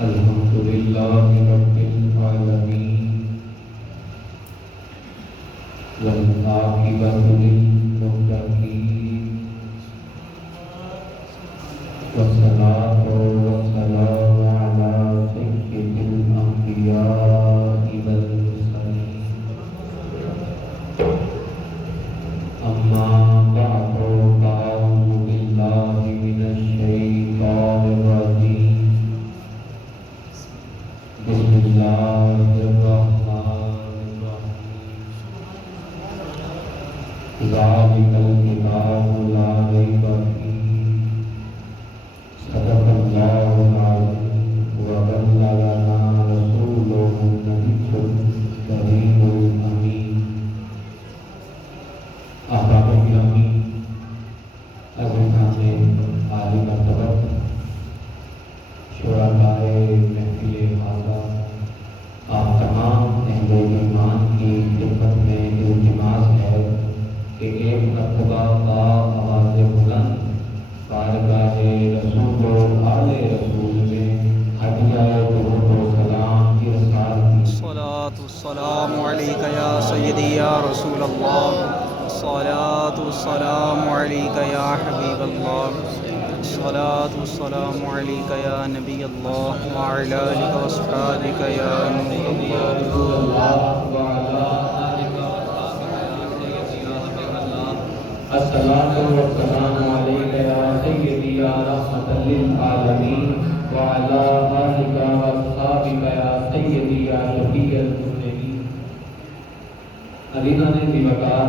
الحمد لله رب العالمين والعاقبة للمتقين والصلاة والسلام على سيد الأنبياء والمرسلين أما بعد فأعوذ بالله من الشيطان الرجيم بسم الله الرحمن الرحيم ذلك الكتاب لا ريب فيه صدق الله العظيم وبلغنا رسوله النبي الكريم الأمين احباب گرامی عزیزان عالی مرتبہ شرکائے محفل حاضرہ آپ تمام اہل ایمان کی خدمت میں التماس ہے کہ ایک مرتبہ با آواز بلند بارگاہ رسول و آل رسول میں ہدیہ درود و سلام ارسال کی الصلاة والسلام عليك يا سيدي يا رسول الله الصلاة والسلام عليك يا حبيب الله الصلاة والسلام عليك يا نبي الله وعلى آلك وأصحابك يا نور الله الصلاة والسلام عليك يا سيدي يا رحمة للعالمين وعلى آلك وأصحابك يا سيدي يا شفيع المذنبين عزیزان دیوکار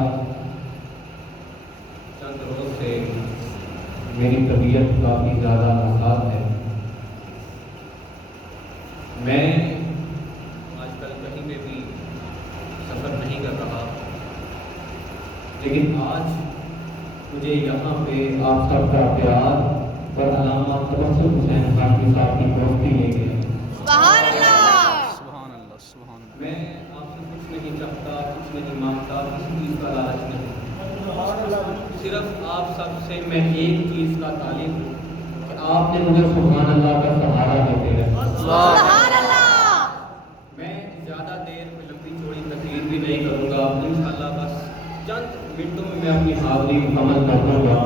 چند روز سے میری طبیعت کافی زیادہ ناساز ہے. میں آج کل کہیں میں بھی سفر نہیں کر رہا، لیکن آج مجھے یہاں پہ آپ سب کا پیار اور علامہ تبسم حسین خان صاحب کی دوستی لے گئے. سبحان اللہ سبحان اللہ سبحان اللہ. میں آپ سے کچھ نہیں چاہتا، کچھ نہیں مانگتا، کسی چیز کا لالچ نہیں. صرف آپ سب سے میں ایک چیز کا طالب ہوں کہ آپ نے مجھے سبحان اللہ کا سہارا دیتے رہے. سبحان اللہ. میں زیادہ دیر میں لمبی چوڑی تقریر بھی نہیں کروں گا، انشاءاللہ بس چند منٹوں میں اپنی حاضری مکمل کر دوں گا.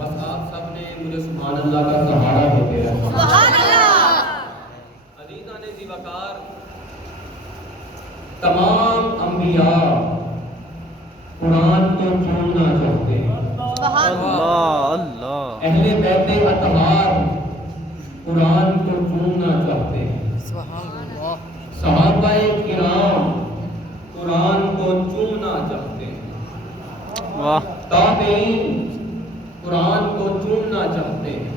بس آپ سب نے مجھے سبحان اللہ کا سہارا دیتے رہے. سبحان اللہ. عزیزان ذیوکار، تمام انبیاء قرآن کو چوننا چاہتے ہیں. سبحان اللہ اللہ. اہل بیت اطہار قرآن کو چوننا چاہتے ہیں. سبحان اللہ. صحابہ کرام قرآن کو چوننا چاہتے ہیں. واہ. تابعین قرآن کو چوننا چاہتے ہیں.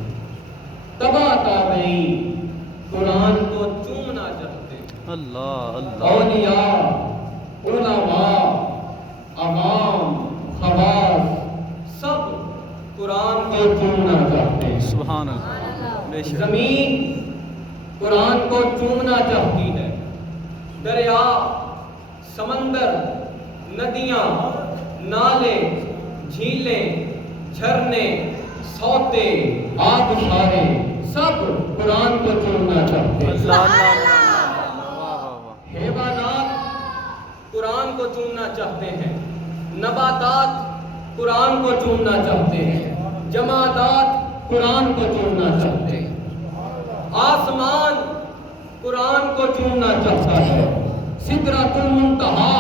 تبع تابعین قرآن کو چوننا چاہتے ہیں. اللہ اللہ. اولیاء، علماء، عوام، خواص سب قرآن کو چوننا چاہتے ہیں. سبحان اللہ. بے شک. زمین قرآن کو چوننا چاہتی ہے. دریا، سمندر، ندیاں، نالے، جھیلیں، جھرنے، سوتے، آبشاریں سب قرآن کو چوننا چاہتے ہیں. اللہ اللہ. واہ واہ. حیوانات قرآن کو چوننا چاہتے ہیں. نباتات قرآن کو چوننا چاہتے ہیں. جمادات قرآن کو چوننا چاہتے ہیں. آسمان قرآن کو چوننا چاہتا ہے. سدرۃ المنتہا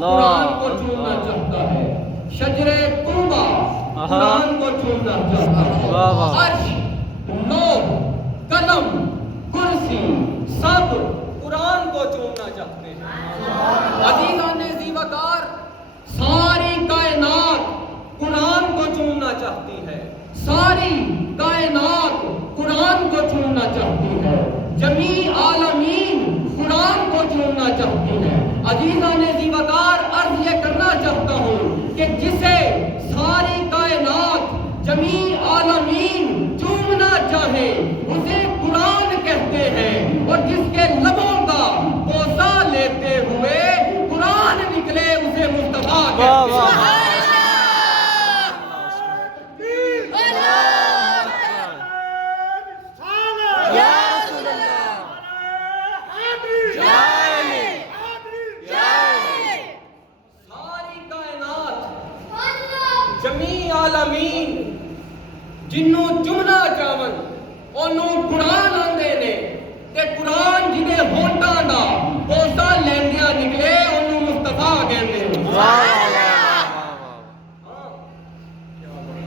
قرآن کو چوننا چاہتا ہے. شجر طوبہ قرآن کو چوننا چاہتا ہے. عرش، لوح، قلم، کرسی سب قرآن کو چوننا چاہتے ہیں. عزیزان ذیوکار، ساری کائنات قرآن کو چوننا چاہتی ہے. ساری کائنات قرآن کو چوننا چاہتی ہے. جمیع عالمین قرآن کو چوننا چاہتی ہے. عزیزان ذیوکار، عرض یہ کرنا چاہتا ہوں کہ جسے ساری کائنات جمیع عالمین چوننا چاہے اسے قرآن کہتے ہیں، اور جس کے لبوں کا بوسہ لیتے ہوئے قرآن نکلے اسے مصطفیٰ کہتے ہیں. ਉਹਨੂੰ ਕੁਰਾਨ ਆਂਦੇ ਨੇ ਤੇ ਕੁਰਾਨ ਜਿਹਦੇ ਹੋਂਠਾਂ ਦਾ ਬੋਸਾ ਲੈਂਦਿਆਂ ਨਿਕਲੇ ਉਹਨੂੰ ਮੁਸਤਫਾ ਕਹਿੰਦੇ ਨੇ।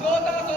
1400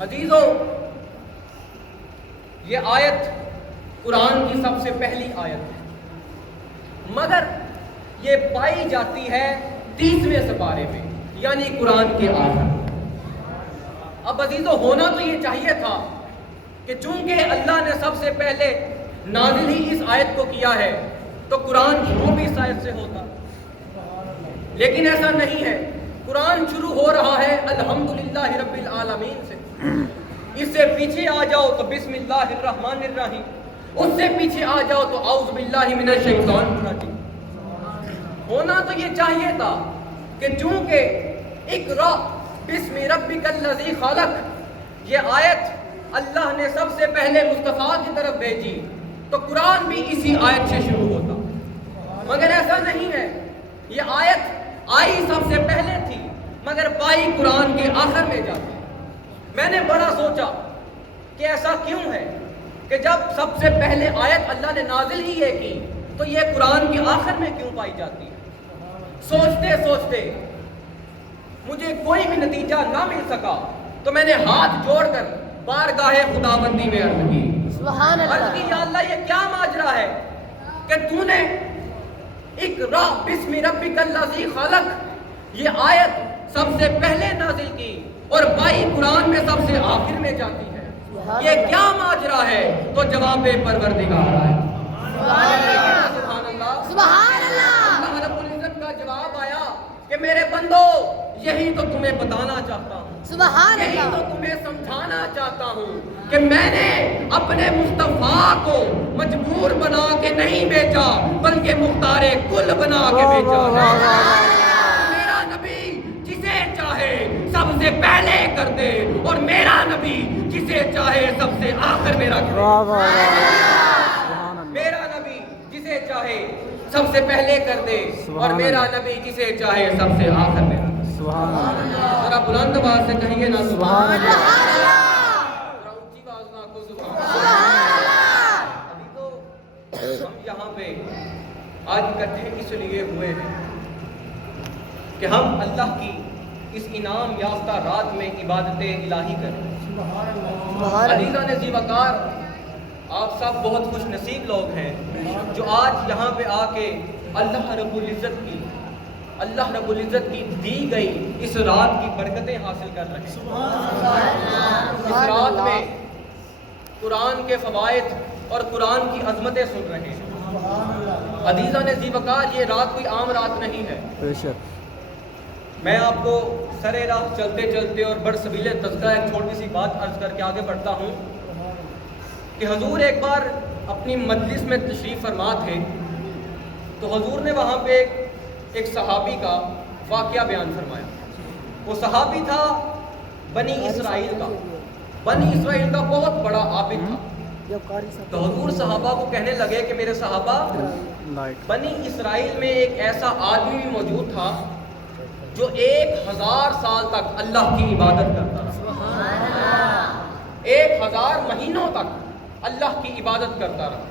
عزیزو، یہ آیت قرآن کی سب سے پہلی آیت ہے، مگر یہ پائی جاتی ہے 30ویں سپارے میں، یعنی قرآن کے آخر۔ اب عزیزو، ہونا تو یہ چاہیے تھا کہ چونکہ اللہ نے سب سے پہلے نازل ہی اس آیت کو کیا ہے تو قرآن شروع بھی اس آیت سے ہوتا، لیکن ایسا نہیں ہے۔ قرآن شروع ہو رہا ہے الحمدللہ رب العالمین سے، اس سے پیچھے آ جاؤ تو بسم اللہ الرحمن الرحیم، اس سے پیچھے آ جاؤ تو اعوذ باللہ من الشیطان الرجیم۔ ہونا تو یہ چاہیے تھا کہ چونکہ اقرا بسم ربک الذی خلق یہ آیت اللہ نے سب سے پہلے مصطفیٰ کی طرف بھیجی تو قرآن بھی اسی آیت سے شروع ہوتا، مگر ایسا نہیں ہے۔ یہ آیت آئی سب سے پہلے تھی مگر پائی قرآن کے آخر میں جاتی۔ میں نے بڑا سوچا کہ ایسا کیوں ہے کہ جب سب سے پہلے آیت اللہ نے نازل ہی یہ کی تو یہ قرآن کے آخر میں کیوں پائی جاتی ہے۔ سوچتے سوچتے مجھے کوئی بھی نتیجہ نہ مل سکا تو میں نے ہاتھ جوڑ کر بارگاہ خداوندی میں عرض کی، سبحان عرض اللہ، کی یا اللہ یہ کیا ماجرا ہے کہ تو نے اقرا بسم ربک الذی خلق یہ آیت سب سے پہلے نازل کی اور بائی قرآن میں سب سے آخر میں جاتی ہے، یہ کیا ماجرا ہے؟ تو جواب پروردگار آیا، سبحان اللہ، سبحان اللہ، سبحان اللہ، اللہ رب العزت کا جواب آیا کہ میرے بندو یہی تو تمہیں بتانا چاہتا ہوں، سبحان یہی تو اللہ، تمہیں سمجھانا چاہتا ہوں کہ میں نے اپنے مصطفیٰ کو مجبور بنا کے نہیں بیچا بلکہ مختار کل بنا کے بیچا ہے۔ میرا نبی جسے چاہے سب سے پہلے کر دے اور میرا نبی جسے چاہے سب سے آخر میں رکھ دے۔ میرا نبی جسے چاہے سب سے پہلے کر دے اور میرا نبی جسے چاہے سب سے آخر میں رکھ دے۔ ذرا بلند آواز سے کہیے نا سبحان اللہ، ذرا اونچی آواز میں آپ کو سبحان اللہ۔ ابھی تو ہم یہاں پہ آج اکٹھے اس لیے ہوئے ہیں کہ ہم اللہ کی اس انعام یافتہ رات میں عبادت الہی کریں۔ عزیزان ذی وقار، آپ سب بہت خوش نصیب لوگ ہیں جو آج یہاں پہ آ کے اللہ رب العزت کی دی گئی اس رات کی برکتیں حاصل کر رہے ہیں۔ اس رات میں قرآن کے فوائد اور قرآن کی عظمتیں سن رہے ہیں۔ عزیزان ذی وقار، یہ رات کوئی عام رات نہیں ہے۔ میں آپ کو سرے راہ چلتے چلتے اور برسبیل تذکرہ ایک چھوٹی سی بات عرض کر کے آگے بڑھتا ہوں کہ حضور ایک بار اپنی مجلس میں تشریف فرما تھے تو حضور نے وہاں پہ ایک صحابی کا واقعہ بیان فرمایا۔ وہ صحابی تھا بنی اسرائیل کا، بنی اسرائیل کا بہت بڑا عابد تھا۔ تو حضور صحابہ کو کہنے لگے کہ میرے صحابہ، بنی اسرائیل میں ایک ایسا آدمی بھی موجود تھا جو 1000 سال تک اللہ کی عبادت کرتا رہا، 1000 مہینوں تک اللہ کی عبادت کرتا رہا۔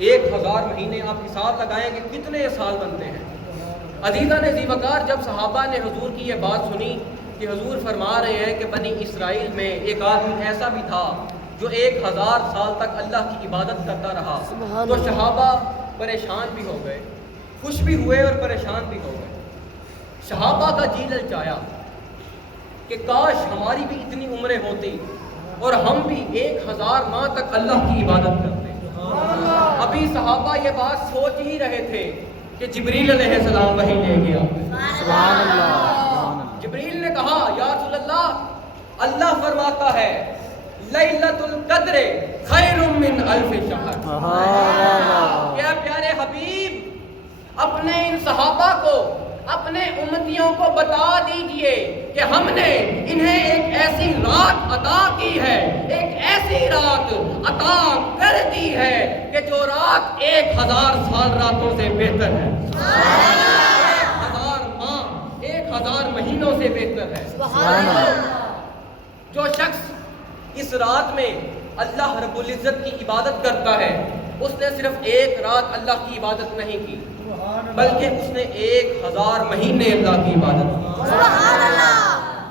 1000 مہینے آپ حساب لگائیں کہ کتنے سال بنتے ہیں۔ عزیزان ذی وقار، جب صحابہ نے حضور کی یہ بات سنی کہ حضور فرما رہے ہیں کہ بنی اسرائیل میں ایک آدمی ایسا بھی تھا جو 1000 سال تک اللہ کی عبادت کرتا رہا، تو صحابہ پریشان بھی ہو گئے، خوش بھی ہوئے اور پریشان بھی ہو گئے۔ صحابہ کا جی للچایا کہ کاش ہماری بھی اتنی عمریں ہوتی اور ہم بھی 1000 ماہ تک اللہ کی عبادت کرتے۔ ابھی صحابہ یہ بات سوچ ہی رہے تھے کہ جبریل علیہ السلام وحی لے گیا۔ سبحان اللہ، جبریل نے کہا یا رسول اللہ، اللہ فرماتا ہے لیلۃ القدر خیر من الف شہر۔ کیا پیارے حبیب، اپنے ان صحابہ کو، اپنے امتیوں کو بتا دیجئے کہ ہم نے انہیں ایک ایسی رات عطا کی ہے، ایک ایسی رات عطا کر دی ہے کہ جو رات 1000 سال راتوں سے بہتر ہے، 1000 ماہ، 1000 مہینوں سے بہتر ہے۔ جو شخص اس رات میں اللہ رب العزت کی عبادت کرتا ہے، اس نے صرف ایک رات اللہ کی عبادت نہیں کی بلکہ اس نے 1000 مہینے اللہ کی عبادت کی۔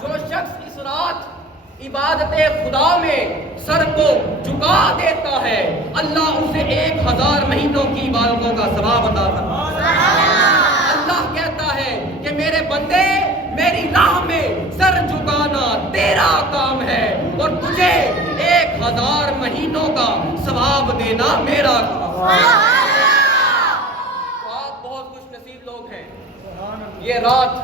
جو شخص اس رات عبادت خدا میں سر کو جھکا دیتا ہے، اللہ اسے 1000 مہینوں کی عبادتوں کا ثواب عطا کرتا ہے۔ اللہ کہتا ہے کہ میرے بندے میری راہ میں سر جھکانا تیرا کام ہے اور تجھے 1000 مہینوں کا ثواب دینا میرا کام ہے۔ تو آپ بہت خوش نصیب لوگ ہیں، یہ رات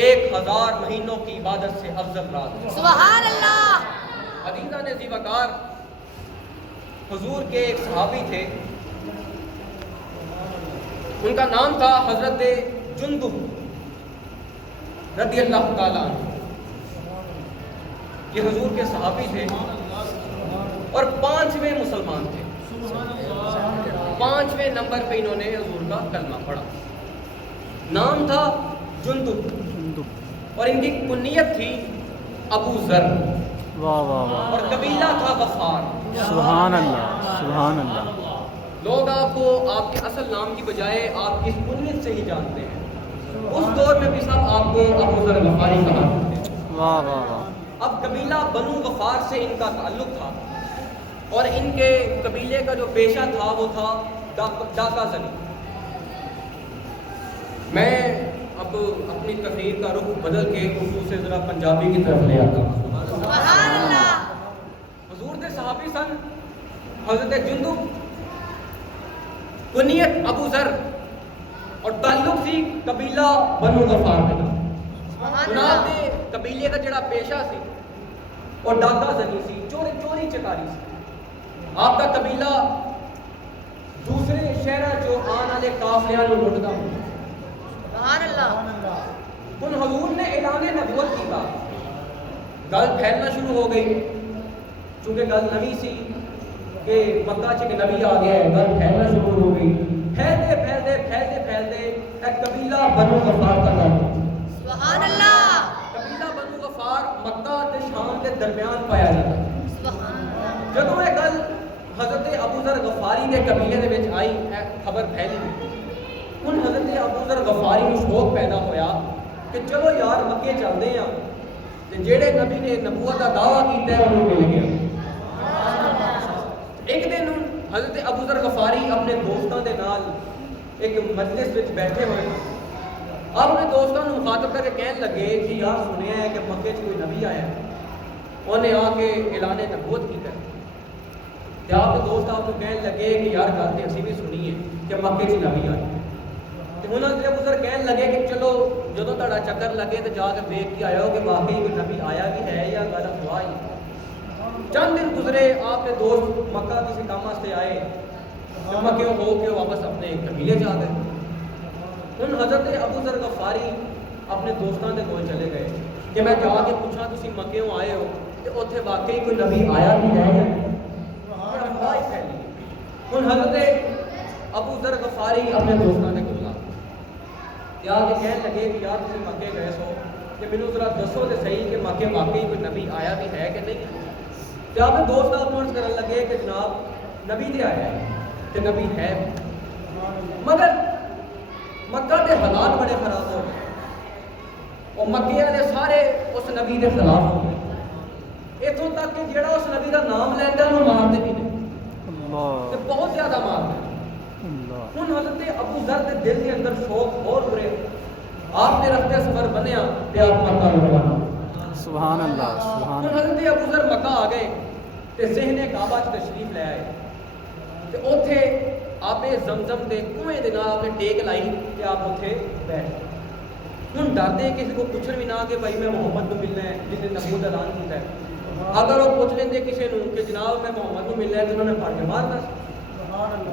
1000 مہینوں کی عبادت سے افضل رات ہے۔ سبحان اللہ۔ عزیزان ذی وقار، حضور کے ایک صحابی تھے، ان کا نام تھا حضرت جندب رضی اللہ تعالیٰ عنہ۔ یہ حضور کے صحابی تھے اور 5ویں مسلمان تھے، 5ویں نمبر پہ انہوں نے حضور کا کلمہ پڑھا۔ نام تھا جندب اور ان کی کنیت تھی ابو ذر، واہ واہ واہ، اور قبیلہ تھا غفار۔ سبحان اللہ سبحان اللہ۔ لوگ آپ کو آپ کے اصل نام کی بجائے آپ کی کنیت سے ہی جانتے ہیں۔ اس دور میں بھی صاحب آپ کو ابو ذر غفاری کہا کرتے تھے۔ واہ واہ واہ۔ اب قبیلہ بنو غفار سے ان کا تعلق تھا اور ان کے قبیلے کا جو پیشہ تھا وہ تھا ڈاکہ زنی۔ میں اب اپنی تقریر کا رخ بدل کے اردو سے ذرا پنجابی کی طرف لے آتا ہوں۔ سبحان اللہ۔ حضور کے صحابی سن حضرت جندب، کنیت ابو ذر اور تعلق تھی قبیلہ بنو غفار کے نام۔ چنانچہ قبیلے کا جڑا پیشہ سی اور ڈاکہ زنی سی، چوری چکاری سی۔ آپ کا قبیلہ دوسرے شہر جو آن والے قافلیاں نوں لٹدا ہوندا۔ سبحان اللہ۔ ہن حضور نے اعلان نبوت کیتا، گل پھیلنا شروع ہو گئی، چونکہ گل نوی سی کہ مکہ چ ایک نبی آ گیا ہے، گل پھیلنا شروع ہو گئی۔ پھیلتے ایک قبیلہ بنو غفار کا نام۔ سبحان اللہ۔ قبیلہ بنو غفار مکہ تے شام کے درمیان پایا جاتا ہے۔ سبحان اللہ۔ جدوں یہ گل حضرت ابو ذر غفاری کے قبیلے دے وچ آئی، خبر پھیلی، ہن حضرت ابو ذر غفاری نوں شوق پیدا ہویا کہ چلو یار مکے چلدے ہاں تے جہڑے نبی نے نبوت دا دعویٰ کیتا ہے انہوں مل گیا۔ ایک دن حضرت ابو ذر غفاری اپنے دوستاں دے نال ایک مجلس وچ بیٹھے ہوئے، آپ اپنے دوستاں نوں مخاطب کر کے کہنے لگے کہ یار سنیا ہے کہ مکے چ کوئی نبی آیا ہے، انہیں آ کے اعلان نبوت کیتا ہے۔ تے آپ کے دوست آپ کو کہنے لگے کہ یار گل تے اسی بھی سنی ہے کہ مکے چ نبی آیا۔ تے انہاں دے ابو ذر کہنے لگے کہ چلو جدوں تہاڈا چکر لگے تے جا کے دیکھ کے آئیو کہ واقعی کوئی نبی آیا بھی ہے یا گل افواہ ہی۔ چند دن گزرے، آپ کے دوست مکہ کسی کام واسطے آئے، مکیوں ہو کے واپس اپنے قبیلے جا گئے۔ ہن حضرت ابو ذر غفاری اپنے دوستاں دے کول چلے گئے کہ میں جا کے پوچھاں تسی مکیوں آئے ہو تے اوتھے واقعی کوئی نبی آیا بھی ہے یا افواہ ہی پھیلی۔ ہن حضرت ابو ذر غفاری اپنے دوستاں دے کول آ کے کہنے لگے کہ یار تسی مکے گئے سو کہ مینوں ذرا دسو تے صحیح کہ مکے واقعی کوئی نبی آیا بھی ہے کہ نہیں۔ تے آپ دوست آپ کو عرض کرنے لگے کہ جناب نبی تے آیا ہے تے نبی ہے بھی، مگر مکہ دے حالات بڑے خراب ہو گئے اور مکے والے سارے اس نبی دے خلاف ہو گئے، اتوں تک کہ جڑا اس نبی کا نام لیندا انہوں مارتے بھی نہیں تے بہت زیادہ مارتے۔ ہن حضرت ابو ذر دے دل کے اندر شوق اور برے، آپ نے رفتے سفر بنیا تے آپ مکہ روانہ۔ سبحان اللہ سبحان ہن اللہ۔ حضرت ابو ذر مکہ آ گئے تے ذہن کعبہ چ تشریف لے آئے تے اوتھے آپ زمزم دے کنویں دے نال آپ نے ٹیک لائی تے آپ اوتھے بیٹھ گئے۔ ہن ڈرتے کسی کو پوچھن بھی نہ کہ بھائی میں محمد کو ملنا ہے جس نے نبوت کا اعلان کیتا ہے۔ اگر وہ پوچھ لیندے کسی نوں کہ جناب میں محمد کو ملنا ہے تو انہوں نے پھڑ کے مارنا سی۔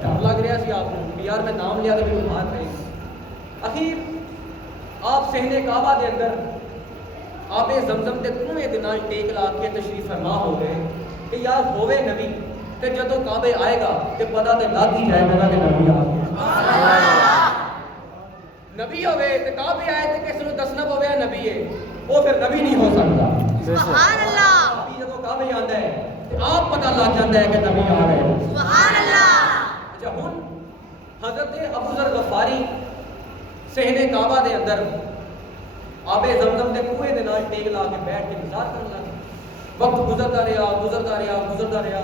ڈر لگ رہا سی آپ کو کہ یار میں نام لیا تو میرے مار پائے گی۔ اخیر آپ صحن کعبہ کے اندر آپ زمزم کے کنویں دے نال ٹیک لا کے تشریف فرما ہو گئے کہ یار ہوئے نبی تے جدوں کعبے آئے گا تے پتہ تے لگ ہی جائے گا کہ نبی آ گیا۔ نبی ہوئے تے کعبے آئے تے کس نوں دسنا پوے نبی ہے، وہ پھر نبی نہیں ہو سکتا۔ سبحان اللہ۔ نبی جدوں کعبے آندا ہے تے آپ پتہ لگ جاندا ہے کہ نبی آ گئے۔ سبحان اللہ۔ اچھا ہن حضرت ابو ذر غفاری صحن کعبہ دے اندر آب زمزم دے کنویں دے نال ٹیک لا کے بیٹھ کے انتظار کرن لگے۔ وقت گزرتا رہا،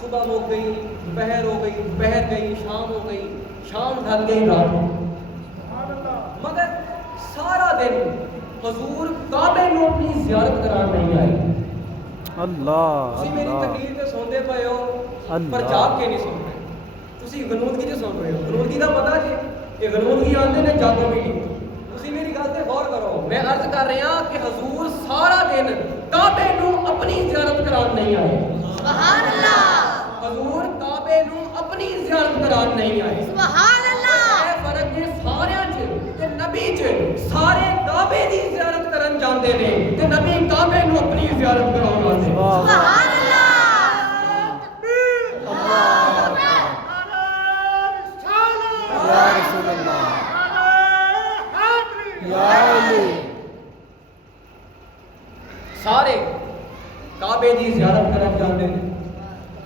صبح ہو گئی، دوپہر ہو گئی، دوپہر گئی، شام ہو گئی، شام ڈھل گئی، رات ہو گئی، مگر سارا دن حضور کعبے میں اپنی زیارت کران نہیں آئے۔ اللہ تسی میری اللہ تقریر تے سوندے پئے ہو پر اللہ۔ جاگ کے نہیں سن رہے، تسی غنودگی تے سن رہے ہو۔ غنودگی دا پتہ جی کہ غنودگی آندے نے جاگو میٹنگ۔ تسی میری گل تے غور کرو، میں عرض کر رہا کہ حضور سارا دن کعبے نو اپنی زیارت کران نہیں آئے۔ سبحان اللہ، حضور کعبے نو اپنی زیارت کران نہیں آئے۔ سبحان اللہ، اے فرق ہے سارے چ تے نبی چ سارے کعبے دی زیارت کرن جاندے نے تے نبی کعبے نو اپنی زیارت کراون آندے۔ سبحان اللہ، یا رسول اللہ، یا علی۔ سارے کعبے دی زیارت کرن جاندے نے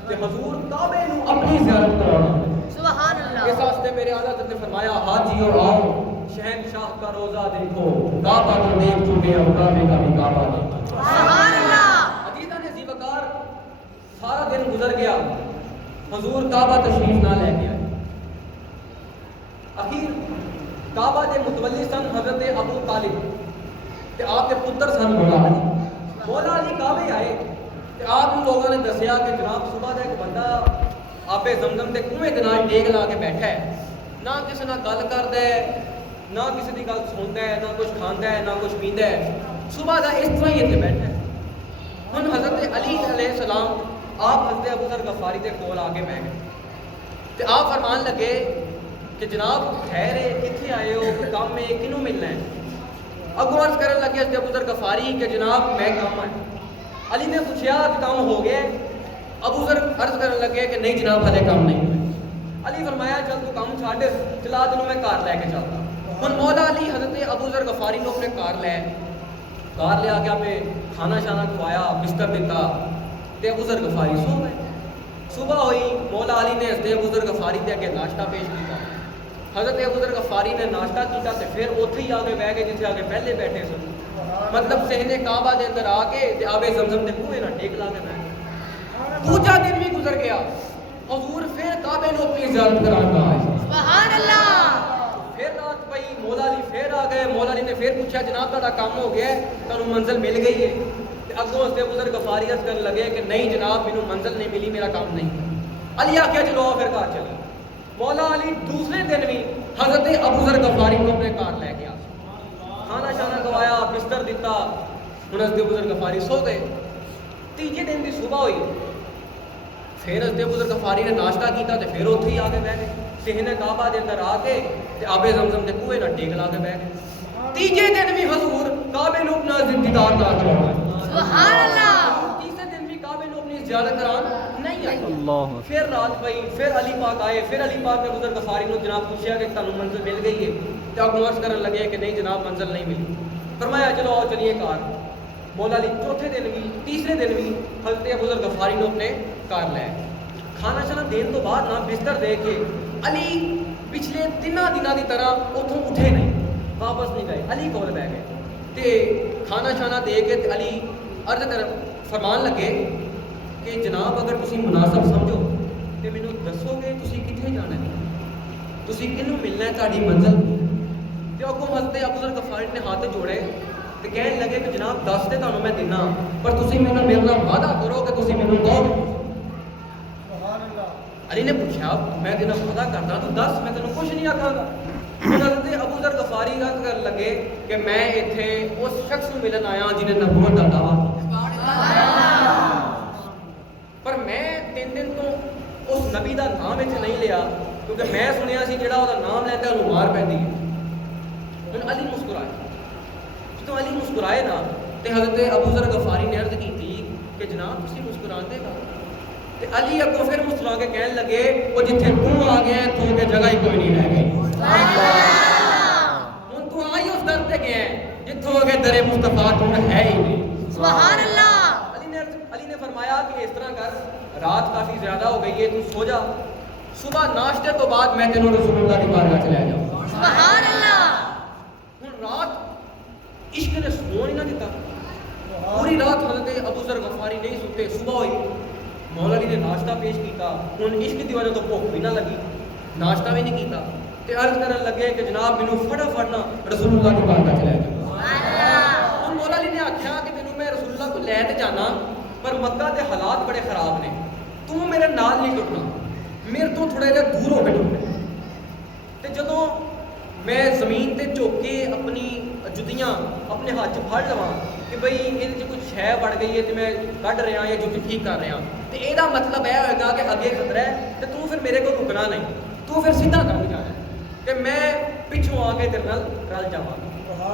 تے حضور کعبے نو اپنی زیارت کراون۔ سبحان اس اللہ، واسطے میرے اعلیٰ حضرت نے فرمایا حاجی اور آؤ شہنشاہ کا روزہ دیکھو، کعبہ تو دیکھ چکے ہم، کعبے کا بھی کعبہ دیکھو۔ سبحان اللہ، عزیزاں نے زیوکار سارا دن گزر گیا، حضور کعبہ تشریف نہ لے کے آئے۔ اخیر کعبہ دے متولی سن حضرت ابو طالب تے آپ کے پتر سن مولا علی۔ مولا علی کعبے آئے تے آپ لوگوں نے دسیا کہ جناب صبح دا ایک بندہ آبے زمزم تے کنویں دے نال ٹیک لا کے بیٹھا ہے، نہ کسی نال گل کردا ہے، نہ کسی دی گل سندا ہے، نہ کچھ کھاندا ہے، نہ کچھ پیندا ہے، صبح دا اس طرح ہی اتنے بیٹھا ہے۔ ہن حضرت علی علیہ السلام آپ حضرت ابو ذر غفاری دے کول آ کے بیٹھ گئے تے آپ فرمان لگے کہ جناب خیر ہے، اتنے آئے ہو، کوئی کام ہے، کنوں ملنا ہے؟ اگوں عرض کرن لگے حضرت ابو ذر غفاری کہ جناب میں کام ہے۔ علی نے پوچھا کہ کام ہو گیا ہے؟ ابو ذر عرض کرنے لگے کہ نہیں جناب ہلے کام نہیں ہوئے۔ علی فرمایا چل تو کام چھاڑ، چلا تینوں میں کار لے کے چلتا۔ ہن مولا علی حضرت ابو ذر غفاری نے اپنے کار لے آ کے آپ کھانا شانا کھوایا، بستر دیتا تے ابو ذر غفاری سو گئے۔ صبح ہوئی، مولا علی نے حضرت ابو ذر غفاری دے اگے ناشتہ پیش کیا۔ حضرت ابو ذر غفاری نے ناشتہ کیا تے پھر اوتھے ہی آگے بہ گئے جتھے آگے پہلے بیٹھے سن، مطلب صحن کعبہ دے اندر آ کے تے آبے زمزم دے کنویں نال ٹیک لا کے بیٹھ گئے۔ دوجا دن بھی گزر گیا، حضور پھر کعبے نو اپنی زیارت کران آئے۔ سبحان اللہ، پھر رات پئی، مولا علی پھر آ گئے۔ مولا علی نے پھر پوچھا جناب تہاڈا کام ہو گیا ہے، تانوں منزل مل گئی ہے؟ تے اگوں حضرت ابو ذر غفاری عرض کرنے لگے کہ نہیں جناب مینوں منزل نہیں ملی، میرا کام نہیں۔ علی آکھیا چلو آؤ پھر گھر چلے۔ مولا علی دوسرے دن بھی حضرت ابو ذر غفاری کو اپنے گھر لے گیا، کھانا شانا کھوایا، بستر دیتا۔ ہن حضرت ابو ذر غفاری سو گئے۔ تیجے دن دی صبح ہوئی، پھر حضرت ابو ذر غفاری نے ناشتہ کیتا تے پھر اوتھے ہی آ کے بیٹھ گئے صحن کعبہ دے اندر آ کے تے آبے زمزم دے کنویں نال ٹیک لا کے بیٹھ گئے۔ تیجے دن بھی حضور کعبے نو اپنا دیدار نہ کروایا۔ سبحان اللہ، تیسرے دن بھی کعبے نو اپنی زیارت کران نہیں آئی۔ اللہ، پھر رات پئی، پھر علی پاک آئے، پھر علی پاک نے ابو ذر غفاری نو جناب پوچھا کہ تانوں منزل مل گئی ہے؟ تے اگوں عرض کرن لگے کہ نہیں جناب منزل نہیں ملی۔ فرمایا چلو آؤ چلیے گھر۔ مولا علی چوتھے دن بھی تیسرے دن بھی حضرت ابو ذر غفاری نو اپنے گھر لے آئے۔ کھانا شانا دین تو بعد نہ بستر دے کے علی پچھلے 3 دنوں کی طرح اتوں اٹھے نہیں، واپس نہیں گئے، علی کول بہ گئے تے کھانا شانا دے کے تے علی عرض کر فرمان لگے کہ جناب اگر تسی مناسب سمجھو تے مینوں دسو گے تسی کتنے جانا ہے، تسی کنوں ملنا ہے، تہاڈی منزل تے اگوں حضرت ابو ذر غفاری نے ہاتھ جوڑے تے کہنے لگے کہ جناب دس تے تانوں میں دینا، پر تسی مینوں میرے نال وعدہ کرو کہ تسی مینوں کہو گے۔ علی نے پوچھا میں تینوں وعدہ کرتا تو دس، میں تینوں کچھ نہیں آکھاں گا۔ حضرت ابو ذر غفاری عرض کرن لگے کہ میں ایتھے اس شخص نوں ملن آیا جنہیں نبوت دا دعویٰ کیتا، پر میں 3 دن تو اس نبی دا نام ایتھے نہیں لیا کیونکہ میں سنیا سی جڑا ਉਹਦਾ نام لیندا ਉਹਨੂੰ مار پیندی ہے۔ ہن علی مسکرائے، جدوں علی مسکرائے نا تے حضرت ابو ذر غفاری نے عرض کی کہ جناب تسی مسکراندے گا؟ تے علی اگوں پھر مسکرا کے کہنے لگے وہ جتھے تو آ گیا تو کہ جگہ ہی کوئی نہیں رہ گئی، ہن تو آئی اس در تے گیا جتھوں کہ در مصطفیٰ تو ہے ہی نہیں۔ سبحان اللہ، علی نے فرمایا کہ اس طرح کر، رات کافی زیادہ ہو گئی ہے، تو سو جا، صبح ناشتے تو بعد میں تینوں رسول اللہ کی بارگاہ چ لے جاؤں۔ سبحان اللہ، ہن رات عشق نے سون ہی نہ دیتا، پوری رات حضرت ابو ذر غفاری نہیں سوتے. صبح ہوئی, مولا علی نے ناشتہ پیش کیتا. ہن عشق دی وجہ تو بھوک بھی نہ لگی, ناشتہ بھی نہیں کیتا تے عرض کرن لگے کہ جناب مینوں فٹافٹ نا رسول اللہ دی بارگاہ چ لے جاؤ. ہن مولا علی نے آکھیا کہ مینوں میں رسول اللہ کو لے تے جانا, پر مکہ دے حالات بڑے خراب نے, تو میرے نال نہیں ٹرنا, میرے تو تھوڑا جہا دور ہو کے ٹرنا. تے جدوں میں زمین تے جھک کے اپنی جُتیاں اپنے ہاتھ چ پھڑ لواں کہ بھئی یہ کچھ شے بڑھ گئی ہے تے میں کڈ رہا یا جُتی ٹھیک کر رہا, تے یہ مطلب یہ ہوئے گا کہ اگے خطرہ ہے تے تو پھر میرے کو رکنا نہیں, تو پھر سیدھا کر جانا ہے کہ میں پچھوں آ کے تیرے نال رل جاواں.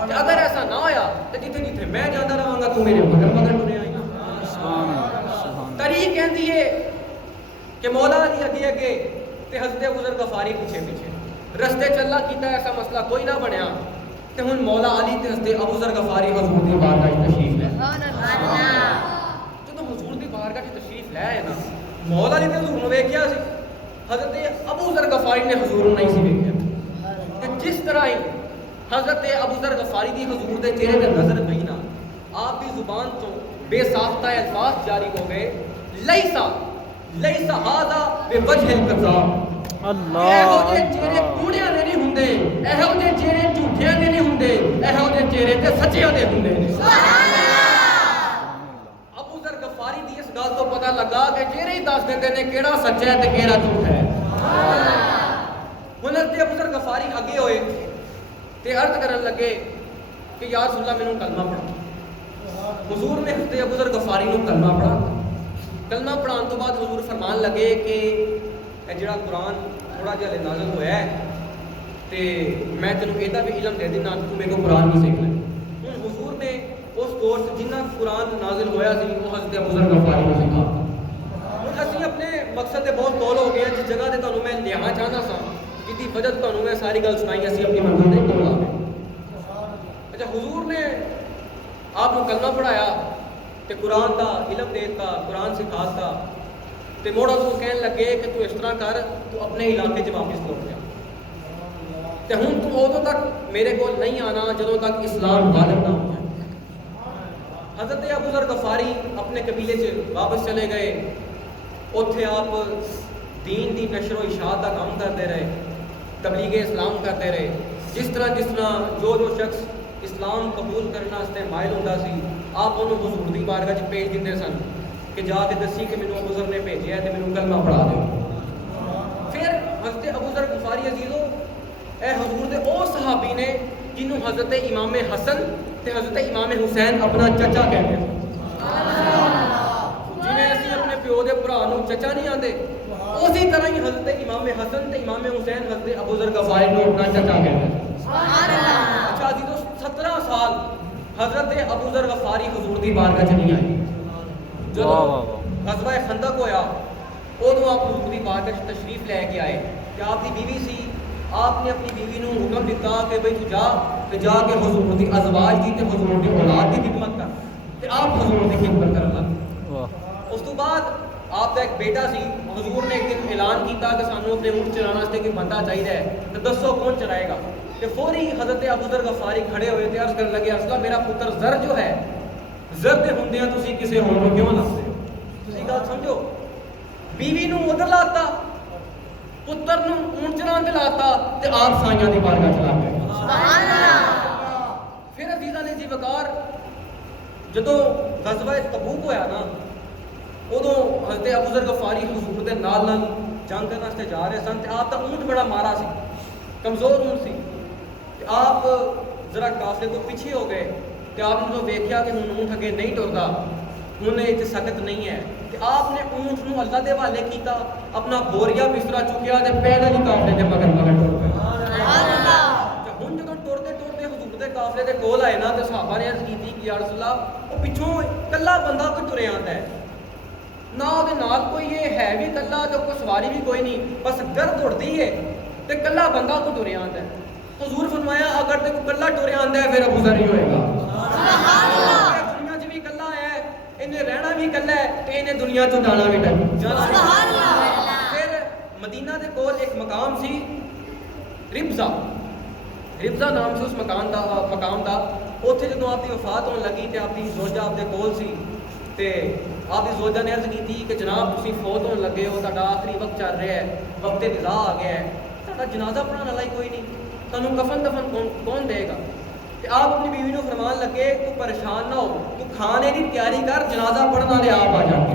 تے اگر ایسا نہ ہویا تے جتھے جتھے میں جاتا رہاں گا تو میرے مگر مگر ٹرے آئی. تاریخ کہندی ہے کہ مولا علی اگے اگے تے حضرت ابو ذر غفاری پیچھے پیچھے. رستے چلا کیتا ایسا مسئلہ کوئی نہ بنیا تے ہن مولا علی تے حضرت ابو ذر غفاری حضور دی بارگاہ وچ تشریف لے. جدوں حضور دی بارگاہ وچ تشریف لے آئے نا, مولا علی تے حضور نوں ویکھیا سی, حضرت ابو ذر غفاری نے حضور نوں نہیں سی ویکھیا. تے جس طرح ہی حضرت ابو ذر غفاری دی حضور دے چہرے تے نظر گئی نا, آپ دی زبان تو بے ساختہ الفاظ جاری ہو گئے, لیسا لیسا ھذا بوجہ الکذاب. ਇਹੋ ਜਿਹੇ ਚਿਹਰੇ ਕੂੜਿਆਂ ਦੇ ਨਹੀਂ ਹੁੰਦੇ, ਇਹੋ ਜਿਹੇ ਚਿਹਰੇ ਝੂਠਿਆਂ ਦੇ ਨਹੀਂ ਹੁੰਦੇ, ਇਹੋ ਜਿਹੇ ਚਿਹਰੇ ਤੇ ਸੱਚਿਆਂ ਦੇ ਹੁੰਦੇ ਨੇ. ਸੁਭਾਨ ਅੱਲਾਹ. ਅਬੂ ਜ਼ਰ ਗਫਾਰੀ ਦੀ ਇਸ ਗੱਲ ਤੋਂ ਪਤਾ ਲੱਗਾ ਕਿ ਚਿਹਰੇ ਹੀ ਦੱਸ ਦਿੰਦੇ ਨੇ ਕਿਹੜਾ ਸੱਚਾ ਹੈ ਤੇ ਕਿਹੜਾ ਝੂਠ ਹੈ. ਹੁਣ ਤੇ ਅਬੂ ਜ਼ਰ ਗਫਾਰੀ ਅੱਗੇ ਹੋਏ ਤੇ ਅਰਜ਼ ਕਰਨ ਲੱਗੇ ਕਿ ਯਾ ਰਸੂਲ ਅੱਲਾਹ ਮੈਨੂੰ ਕਲਮਾ ਪੜ੍ਹਾ. ਹੁਜ਼ੂਰ ਨੇ ਤੇ ਅਬੂ ਜ਼ਰ ਗਫਾਰੀ ਨੂੰ ਕਲਮਾ ਪੜ੍ਹਾ. ਕਲਮਾ ਪੜ੍ਹਾਉਣ ਤੋਂ ਬਾਅਦ ਹੁਜ਼ੂਰ ਫਰਮਾਨ ਲੱਗੇ ਕਿ ਇਹ ਜਿਹੜਾ ਕੁਰਾਨ ਥੋੜਾ ਜਿਹਾ ਨਾਜ਼ਲ ਹੋਇਆ ਹੈ ਤੇ ਮੈਂ ਤੈਨੂੰ ਇਹਦਾ ਵੀ ਇਲਮ ਦੇ ਦੇਣਾ, ਤੂੰ ਮੇਰੇ ਕੋਲ ਕੁਰਾਨ ਵੀ ਸਿੱਖ ਲੈ. ਹੁਣ ਹੁਜ਼ੂਰ ਨੇ ਉਸ ਕੋਰਸ ਜਿੰਨਾ ਕੁਰਾਨ ਨਾਜ਼ਲ ਹੋਇਆ ਸੀ ਉਹ ਹਜ਼ਰਤ ਅਬੂ ذر غفاری ਨੂੰ ਸਿਖਾ. ਹੁਣ ਅਸੀਂ ਆਪਣੇ ਮਕਸਦ ਤੇ ਬਹੁਤ ਕੋਲ ਹੋ ਗਏ, ਜਿਸ ਜਗ੍ਹਾ ਤੇ ਤੁਹਾਨੂੰ ਮੈਂ ਲਿਆਉਣਾ ਚਾਹੁੰਦਾ ਸਾਂ, ਜਿਹਦੀ ਵਜ੍ਹਾ ਤੋਂ ਤੁਹਾਨੂੰ ਮੈਂ ਸਾਰੀ ਗੱਲ ਸੁਣਾਈ, ਅਸੀਂ ਆਪਣੀ ਮੰਜ਼ਿਲ ਦੇ ਕੋਲ ਆ ਗਏ. ਅੱਛਾ, ਹੁਜ਼ੂਰ ਨੇ ਆਪ ਨੂੰ ਕਲਮਾ ਪੜ੍ਹਾਇਆ ਤੇ ਕੁਰਾਨ ਦਾ ਇਲਮ ਦੇ ਦਿੱਤਾ, ਕੁਰਾਨ ਸਿਖਾਤਾ. ਤੇ ਮੋੜਾ ਤੋਂ ਕਹਿਣ ਲੱਗੇ ਕਿ ਤੂੰ ਇਸ ਤਰ੍ਹਾਂ ਕਰ, ਤੂੰ ਆਪਣੇ ਇਲਾਕੇ 'ਚ ਵਾਪਸ ਲੌਟ ਜਾ ਤੇ ਹੁਣ ਤੂੰ ਉਦੋਂ ਤੱਕ ਮੇਰੇ ਕੋਲ ਨਹੀਂ ਆਣਾ ਜਦੋਂ ਤੱਕ ਇਸਲਾਮ ਗਾਲਿਬ ਨਾ ਹੋ ਜਾਏ. حضرت ابو ذر غفاری اپنے قبیلے سے واپس چلے گئے. اتنے آپ دین دی نشر و اشاعت کا کام کرتے رہے, تبلیغ اسلام کرتے رہے. جس طرح جو شخص اسلام قبول کرنا واسطے مائل ہوتا سی, آپ انہوں حضور دی بارگاہ چ بھیج دیندے سن کہ جا کے دسی کہ مینوں ابو ذر نے بھیجیا ہے تے مینوں کلمہ پڑھا دیو. پھر حضرت ابو ذر غفاری عزیزو اے حضور دے او صحابی نے جنہوں حضرت امام حسن تے حضرت امام حسین اپنا چچا کہتے ہیں. جویں اسی اپنے پیو دے بھرا نوں چچا نہیں آندے, اسی طرح ہی حضرت امام حسن تے امام حسین حضرت ابو ذر غفاری نوں اپنا چچا کہتے ہیں. سبحان اللہ. اچھا عزیزو 17 سال حضرت ابو ذر غفاری حضور دی بارگاہ چ نہیں آئے. جب غزوہ خندق ہویا ادو آپ حضور دی بارگاہ چ تشریف لے کے آئے کہ آپ دی بیوی سی, آپ نے اپنی بیوی نوں حکم دیتا کہ بھئی تو جا کے حضور دی ازواج دی تے حضور دی اولاد دی خدمت کر, تے آپ حضور دی خدمت کرن لگ. اس تو بعد آپ دا ایک بیٹا سی, حضور نے ایک دن اعلان کیتا کہ سانوں اپنے اونٹ چلانا واسطے کوئی بندہ چاہیے ہے, تے دسو کون چلائے گا. تے فوری حضرت ابو ذر غفاری کھڑے ہوئے تے عرض کرنے لگے, اصلا میرا پتر زر جو ہے, زر دے ہوندیاں تسی کسے ہور نوں کیوں لاتے ہو؟ تسی گل سمجھو, بیوی نوں ادھر لاتا, پتر نوں اونٹ چلان تے لاتا, تے آپ سائیاں دی بارگاہ چلا گئے. سبحان اللہ. پھر عزیزاں نے جی وقار جدوں غزوہ تبوک ہویا نا, ادوں حضرت ابو ذر غفاری حضور دے نال نال جنگ کرنے واسطے جا رہے سن, تے آپ دا اونٹ بڑا مارا سی, کمزور اونٹ سی. تے آپ ذرا قافلے تو پیچھے ہو گئے, تے آپ نے تو ویکھیا کہ ہن اونٹ اگے نہیں ٹردا, ہن یہ سخت نہیں ہے. تے آپ نے اونٹ نوں اللہ دے حوالے کیتا, اپنا بوریا بسترا چکیا تے پیدل ہی قافلے دے مگر مگر ٹر گئے. سبحان اللہ. ہن جدوں ٹرتے ٹرتے حضور دے قافلے دے کول آئے نا, تے صحابہ نے عرض کیتی کہ یا رسول اللہ او پچھوں کلا بندہ کوئی ٹرے آندا ہے, نہ او دے نال کوئی یہ ہے بھی کلا تے کوئی سواری بھی کوئی نہیں, بس گرد اڑدی ہے تے کلا بندہ کوئی ٹرے آندا ہے. حضور فرمایا اگر تے کوئی کلا ٹرے آندا ہے پھر ابو ذر ہی ہوئے گا. سبحان اللہ. دنیا چ بھی کلا ہے, انہیں رہنا بھی کلا ہے, تے انہیں دنیا تو جانا بھی جانا. سبحان اللہ. پھر مدینہ دے کول ایک مقام سی ربزہ, ربزہ نام سے اس مقام دا. ਉੱਥੇ ਜਦੋਂ ਆਪ ਦੀ ਵਫਾਤ ਹੋਣ ਲੱਗੀ ਤੇ ਆਪ ਦੀ ਜ਼ੋਜਾ ਆਪਦੇ ਕੋਲ ਸੀ ਤੇ ਆਪ ਦੀ ਜ਼ੋਜਾ ਨੇ ਅਰਜ਼ ਕੀਤੀ ਕਿ ਜਨਾਬ ਤੁਸੀਂ ਫੌਤ ਹੋਣ ਲੱਗੇ ਹੋ, ਤੁਹਾਡਾ ਆਖਰੀ ਵਕਤ ਚੱਲ ਰਿਹਾ ਹੈ, ਵਕਤ ਨਿਜ਼ਾ ਆ ਗਿਆ ਹੈ, ਤੁਹਾਡਾ ਜਨਾਜ਼ਾ ਪੜ੍ਹਾਉਣ ਵਾਲਾ ਹੀ ਕੋਈ ਨਹੀਂ, ਤੁਹਾਨੂੰ ਕਫਨ ਦਫਨ ਕੌਣ ਦੇਗਾ। ਤੇ ਆਪ ਆਪਣੀ ਬੀਵੀ ਨੂੰ ਫਰਮਾਨ ਲੱਗੇ ਤੂੰ ਪਰੇਸ਼ਾਨ ਨਾ ਹੋ, ਤੂੰ ਖਾਣੇ ਦੀ ਤਿਆਰੀ ਕਰ, ਜਨਾਜ਼ਾ ਪੜ੍ਹਨ ਵਾਲੇ ਆਪ ਆ ਜਾਣਗੇ।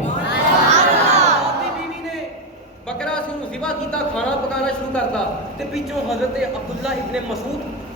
ਆਪਣੀ ਬੀਵੀ ਨੇ ਬੱਕਰਾ ਸੀ ਉਹਨੂੰ ਜ਼ਿਬਾ ਕੀਤਾ, ਖਾਣਾ ਪਕਾਉਣਾ ਸ਼ੁਰੂ ਕਰਤਾ ਤੇ ਪਿੱਛੋਂ ਹਜ਼ਰਤ ਅਬਦੁੱਲਾ ਇਬਨ ਮਸੂਦ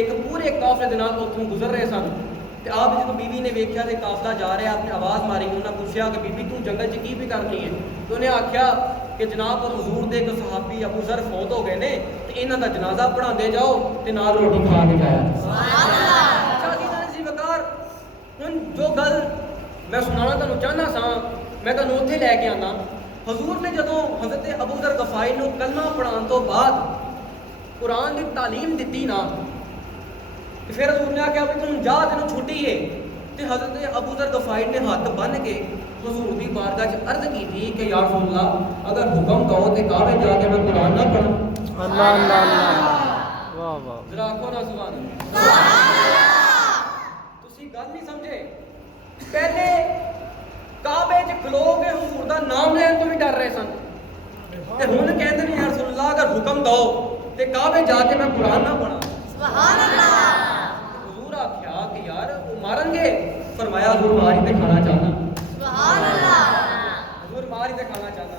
ਇੱਕ ਪੂਰੇ ਕਾਫਲੇ ਦੇ ਨਾਲ ਉੱਥੋਂ ਗੁਜ਼ਰ ਰਹੇ ਸਨ। ਤੇ ਆਪ ਜਦੋਂ ਬੀਵੀ ਨੇ ਵੇਖਿਆ ਤੇ ਕਾਫਲਾ ਜਾ ਰਿਹਾ, ਆਪਣੀ ਆਵਾਜ਼ ਮਾਰੀ, ਉਹਨਾਂ ਪੁੱਛਿਆ ਕਿ ਬੀਬੀ ਤੂੰ ਜੰਗਲ 'ਚ ਕੀ ਵੀ ਕਰਨੀ ਹੈ। ਤੇ ਉਹਨੇ ਆਖਿਆ ਕਿ ਜਨਾਬ ਹਜ਼ੂਰ ਦੇ ਇੱਕ ਸਹਾਬੀ ਅਬੂ ਜ਼ਰ ਫੌਤ ਹੋ ਗਏ ਨੇ ਤੇ ਇਹਨਾਂ ਦਾ ਜਨਾਜ਼ਾ ਪੜ੍ਹਾਉਂਦੇ ਜਾਓ ਤੇ ਨਾਲ ਰੋਟੀ ਖਾ ਕੇ ਜਾਇਆ। ਹੁਣ ਜੋ ਗੱਲ ਮੈਂ ਸੁਣਾਉਣਾ ਤੁਹਾਨੂੰ ਚਾਹੁੰਦਾ ਸਾਂ, ਮੈਂ ਤੁਹਾਨੂੰ ਉੱਥੇ ਲੈ ਕੇ ਆਉਂਦਾ। ਹਜ਼ੂਰ ਨੇ ਜਦੋਂ ਹਜ਼ਰਤ ਅਬੂ ਜ਼ਰ ਗਫਾਰੀ ਨੂੰ ਕਲਮਾ ਪੜ੍ਹਾਉਣ ਤੋਂ ਬਾਅਦ ਕੁਰਾਨ ਦੀ ਤਾਲੀਮ ਦਿੱਤੀ ਨਾ, ਤੇ ਫਿਰ ਹਜ਼ੂਰ ਨੇ ਆਖਿਆ ਵੀ ਤੂੰ ਜਾ, ਤੈਨੂੰ ਛੁੱਟੀ ਹੈ। ਤੇ ਹਜ਼ਰਤ ਅਬੂ ਜ਼ਰ ਗਫਾਰੀ ਨੇ ਹੱਥ ਬੰਨ੍ਹ ਕੇ ਹਜ਼ੂਰ ਦੀ ਬਾਰਗਾਹ 'ਚ ਅਰਜ਼ ਕੀਤੀ ਕਿ ਯਾ ਰਸੂਲ ਅੱਲਾਹ ਅਗਰ ਹੁਕਮ ਕਹੋ ਤੇ ਕਾਬੇ ਜਾ ਕੇ ਮੈਂ ਕੁਰਾਨ ਨਾ ਪੜ੍ਹਾਂ। ਅੱਲਾਹ ਅੱਲਾਹ ਅੱਲਾਹ, ਵਾਹ ਵਾਹ, ਜ਼ਰਾ ਆਖੋ ਨਾ ਸੁਭਾਨ ਅੱਲਾਹ। ਤੁਸੀਂ ਗੱਲ ਨਹੀਂ ਸਮਝੇ, ਪਹਿਲੇ ਕਾਬੇ 'ਚ ਖਲੋ ਕੇ ਹਜ਼ੂਰ ਦਾ ਨਾਮ ਲੈਣ ਤੋਂ ਵੀ ਡਰ ਰਹੇ ਸਨ ਤੇ ਹੁਣ ਕਹਿੰਦੇ ਨੇ ਯਾ ਰਸੂਲ ਅੱਲਾਹ ਅਗਰ ਹੁਕਮ ਦਿਓ ਤੇ ਕਾਬੇ ਜਾ ਕੇ ਮੈਂ ਕੁਰਾਨ ਨਾ ਪੜ੍ਹਾਂ। ਸੁਭਾਨ ਅੱਲਾਹ। ਹਜ਼ੂਰ ਆਖਿਆ ਕਿ ਯਾਰ ਉਹ ਮਾਰਨਗੇ, ਫਰਮਾਇਆ ਹਜ਼ੂਰ ਮਾਰੀ ਤੇ ਖਾਣਾ ਚਾਹਨਾ। ਸੁਭਾਨ ਅੱਲਾਹ। ਹਜ਼ੂਰ ਮਾਰੀ ਤੇ ਖਾਣਾ ਚਾਹਨਾ।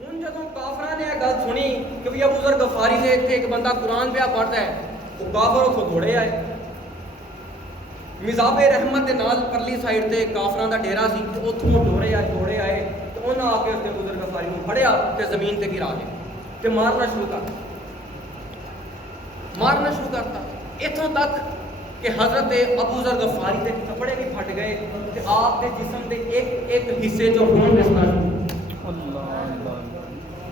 ਹੁਣ ਜਦੋਂ ਕਾਫਰਾਂ ਨੇ ਇਹ ਗੱਲ ਸੁਣੀ ਕਿ ਵੀ ਅਬੂ ਜ਼ਰ ਗਫਾਰੀ ਦੇ ਇੱਥੇ ਇੱਕ ਬੰਦਾ ਕੁਰਾਨ ਪਿਆ ਪੜ੍ਹਦਾ ਹੈ, ਉਹ ਕਾਫਰ ਉੱਥੋਂ ਦੌੜੇ ਆਏ। ਮਿਜ਼ਾਬੇ ਰਹਿਮਤ ਦੇ ਨਾਲ ਪਰਲੀ ਸਾਈਡ ਤੇ ਕਾਫਰਾਂ ਦਾ ਡੇਰਾ ਸੀ ਤੇ ਉੱਥੋਂ ਦੌੜੇ ਆਏ ਤੇ ਉਹਨਾਂ ਆ ਕੇ ਉਸਦੇ ਅਬੂ ਜ਼ਰ ਗਫਾਰੀ ਨੂੰ ਫੜਿਆ ਤੇ ਜ਼ਮੀਨ ਤੇ ਗਿਰਾ ਕੇ ਤੇ ਮਾਰਨਾ ਸ਼ੁਰੂ ਕਰਤਾ ਇੱਥੋਂ ਤੱਕ ਕਿ ਹਜ਼ਰਤ ਅਬੂ ਜ਼ਰ ਗਫਾਰੀ ਦੇ ਕੱਪੜੇ ਵੀ ਫਟ ਗਏ ਤੇ ਆਪ ਦੇ ਜਿਸਮ ਦੇ ਇੱਕ ਹਿੱਸੇ ਚੋਂ ਖੂਨ ਦਿਸਣਾ ਸ਼ੁਰੂ।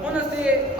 ਹੁਣ ਅਸੀਂ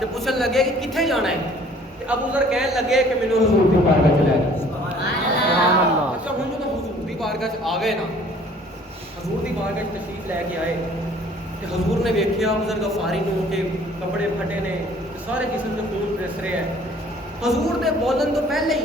ਤੇ ਪੁੱਛਣ ਲੱਗੇ ਕਿ ਕਿੱਥੇ ਜਾਣਾ ਹੈ ਤੇ ਅਬੂ ਜ਼ਰ ਕਹਿਣ ਲੱਗੇ ਕਿ ਮੈਨੂੰ ਹਜ਼ੂਰ ਦੀ ਬਾਰਗਾਹ ਚ ਲੈ ਜਾ। ਸੁਭਾਨ ਅੱਲਾਹ। ਅੱਛਾ ਹੁਣ ਜਦੋਂ ਹਜ਼ੂਰ ਦੀ ਬਾਰਗਾਹ ਚ ਆ ਗਏ ਨਾ, ਹਜ਼ੂਰ ਦੀ ਬਾਰਗਾਹ ਚ ਤਸ਼ਰੀਫ ਲੈ ਕੇ ਆਏ ਤੇ ਹਜ਼ੂਰ ਨੇ ਵੇਖਿਆ ਅਬੂ ਜ਼ਰ ਗਫਾਰੀ ਨੂੰ ਕਿ ਕੱਪੜੇ ਫਟੇ ਨੇ ਤੇ ਸਾਰੇ ਜਿਸਮ ਤੇ ਖੂਨ ਰਿਸ ਰਿਹਾ ਹੈ। ਹਜ਼ੂਰ ਦੇ ਬੋਲਣ ਤੋਂ ਪਹਿਲੇ ਹੀ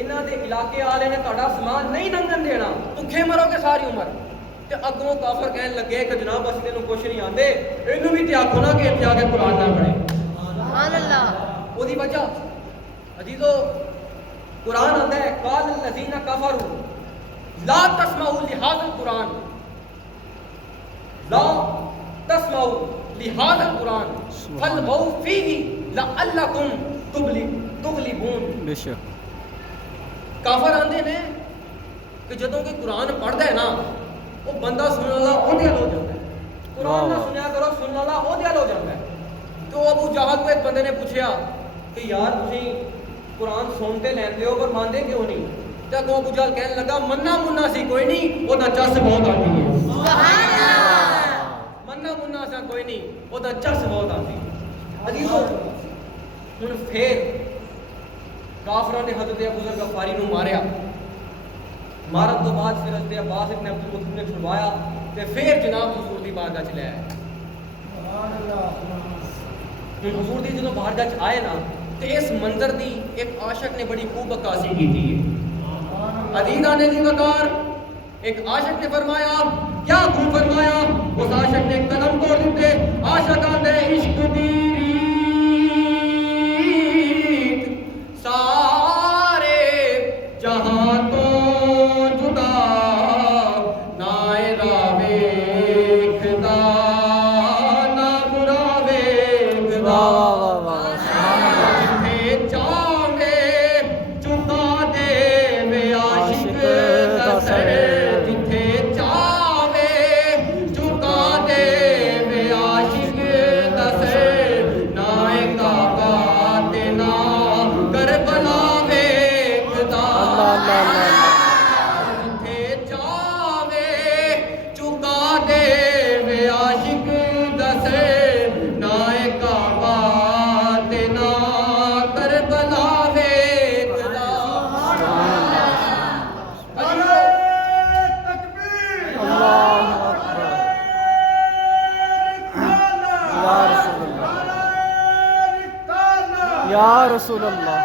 انہاں دے علاقے والے نے تہاڈا سامان نہیں لنگن دینا، بھکھے مرو گے ساری عمر۔ تے اگوں کافر کہن لگے کہ جناب اسی تینوں کچھ نہیں آندے، اینوں بھی تے آکھو نا کہ اتنے آ کے قرآن نہ پڑھے۔ سبحان اللہ۔ وہ دی وجہ عزیزو قرآن آندا ہے قال الذین کفروا لا تسمعوا لهذا القرآن، لا تسمعوا لهذا القرآن فالغوا فيه لعلکم تغلبون۔ بے شک کافر آندے نے کہ جدوں کہ قرآن پڑھدا ہے نا وہ بندہ سننے والا وہ دل ہو جاتا ہے، قرآن نہ سنیا کرو سننے والا وہ دل ہو جاتا ہے۔ تو ابو جہل کو ایک بندے نے پوچھا کہ یار تسی قرآن سنتے لیندے ہو پر مانتے کیوں نہیں؟ تے اگوں ابو جہل کہنے لگا مننا مننا سی کوئی نہیں، وہ دا چس بہت آتی ہے۔ سبحان اللہ۔ مننا مننا سا کوئی نہیں، وہ دا چس بہت آتی ہے۔ عزیزو ہن پھر کافراں نے حضرت ابو ذر غفاری نو ماریا، مارن تو بعد پھر حضرت عباس ابن عبد المطلب نے چھڑوایا تے پھر جناب حضور دی بارگاہ چ لے آئے۔ حضور دی جدوں بارگاہ چ آئے نا تے اس منظر دی ایک عاشق نے بڑی خوب عکاسی کی تھی۔ عزیزاں نے دی وقار ایک عاشق نے فرمایا کیا خوب فرمایا، اس عاشق نے قلم توڑ دیتے، عاشقاں دے عشق دی ریت سارے جہاں تو جدا نائے راویکھدا نہ برا ویکھدا، جتھے چاہے چکا دے وے عاشق دا سر، جتھے چاہے چکا دے وے عاشق دا سر، نائے کعبہ تے نہ کربلا ویکھدا، جتھے چاہے چکا دے وے عاشق دا سر، نائے کعبہ تے نہ کربلا ویکھدا۔ یا رسول اللہ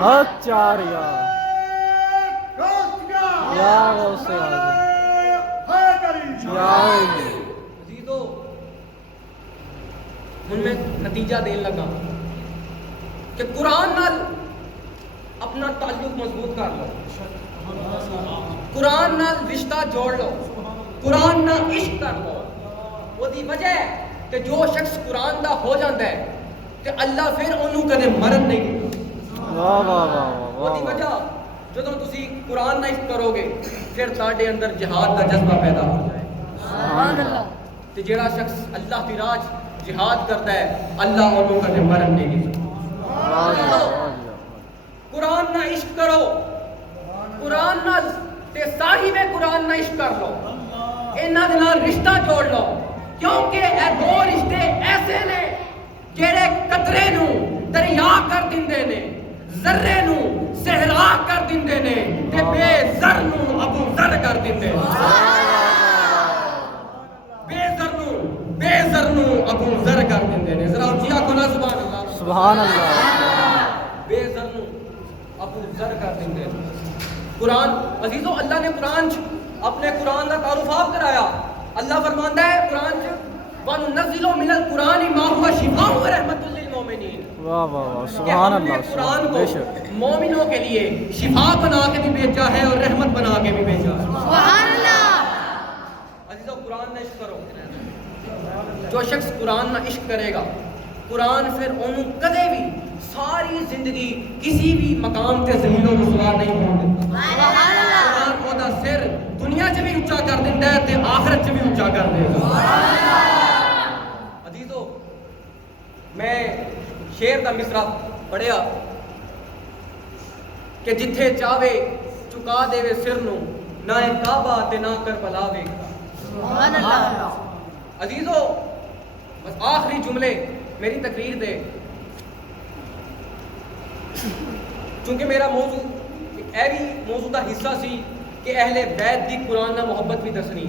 حق چار یا غوث اعظم یا عزیزو ہن میں نتیجہ دین لگا کہ قرآن نال اپنا تعلق مضبوط کر لو، قرآن نال رشتہ جوڑ لو، قرآن نال عشق کر لو۔ وہ دی وجہ ہے کہ جو شخص قرآن دا ہو جاتا ہے کہ اللہ پھر انہوں کدے مرن نہیں دیتا۔ واہ واہ واہ وہ دی وجہ جدوں تسی قرآن نال عشق کرو گے پھر تہاڈے اندر جہاد دا جذبہ پیدا ہو جائے گا۔ سبحان اللہ۔ تے جیڑا شخص اللہ دی راہ جہاد کرتا ہے اللہ انہوں کدے مرن نہیں دیتا۔ قرآن نال عشق کرو، قرآن نال تے صاحب قرآن نال عشق کر لو، انہاں دے نال رشتہ جوڑ لو، کیونکہ اے دو رشتے ایسے نے جڑے قطرے نو دریا کر دیندے نے، ذرے نو صحرا کر دیندے نے تے بے زر نو ابو ذر کر دیندے نے۔ بے زر نو ابو ذر کر دیندے نے۔ ذرا اونچی آکھو نا سبحان اللہ۔ سبحان اللہ۔ بے زر نو ابو ذر کر دیندے نے۔ قرآن عزیزو اللہ نے قرآن اپنے قرآن کا تعارف آپ کرایا۔ اللہ فرماندا ہے قرآن وَنُنَزِّلُ مِنَ الْقُرْآنِ مَا هُوَ شِفَاءٌ وَرَحْمَةٌ لِّلْمُؤْمِنِينَ۔ واہ واہ واہ کہ سبحان ہم نے اللہ قرآن بے کو شک مومنوں کے لیے شفا بنا کے بھی بھیجا ہے اور رحمت بنا کے بھی بھیجا ہے۔ سبحان اللہ۔ عزیزو قرآن نہ عشق کرو، جو شخص قرآن نہ عشق کرے گا قرآن پھر انہوں کدے بھی ساری زندگی کسی بھی مقام تے ذلیل و رسوا نہیں ہونے دیتا۔ سبحان اللہ۔ قرآن اودا سر دنیا چ بھی اونچا کر دیندا ہے تے آخرت چ بھی اونچا کر دے گا۔ عزیزو میں شعر دا مصرع پڑھیا کہ جتھے چاہے چکا دے وے سر نو، نہ کعبہ تے نہ کربلا ویکھدا۔ سبحان اللہ۔ عزیزو بس آخری جملے میری تقریر دے، چونکہ میرا موضوع اے بھی موضوع دا حصہ سی کہ اہل بیت دی قرآن نہ محبت بھی دسنی،